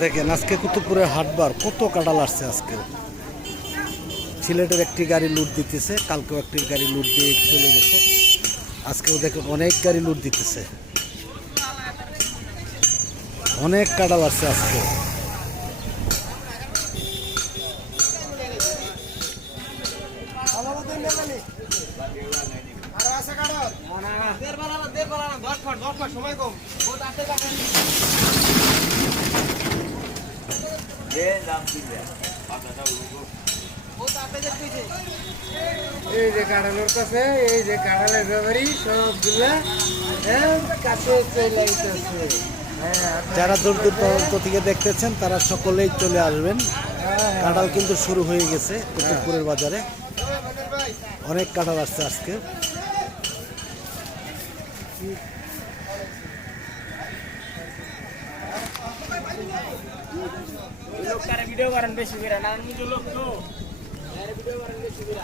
দেখেন আজকে কুতুবপুরের হাটবার কত কাঁঠাল আসছে আজকে। সিলেটের একটি গাড়ি লুট দিতেছে, কালকেও একটি গাড়ি লুট দিয়ে চলে গেছে, আজকেও দেখুন অনেক গাড়ি লুট দিতেছে, অনেক কাঁঠাল আসছে আজকে। এই যে কাঁঠালের কাছে, এই যে কাঁঠালের ব্যাপারী সবগুলা কাছে চলে আইতেছে। যারা দূর দূরান্ত থেকে দেখতেছেন তারা সকলেই চলে আসবেন। কাঁঠাল কিন্তু শুরু হয়ে গেছে কুতুবপুরের বাজারে, অনেক কাঁঠাল আসছে আজকে। ভিডিও করেন বেশি করে না, লোক তো ভিডিও করেন বেশি করে।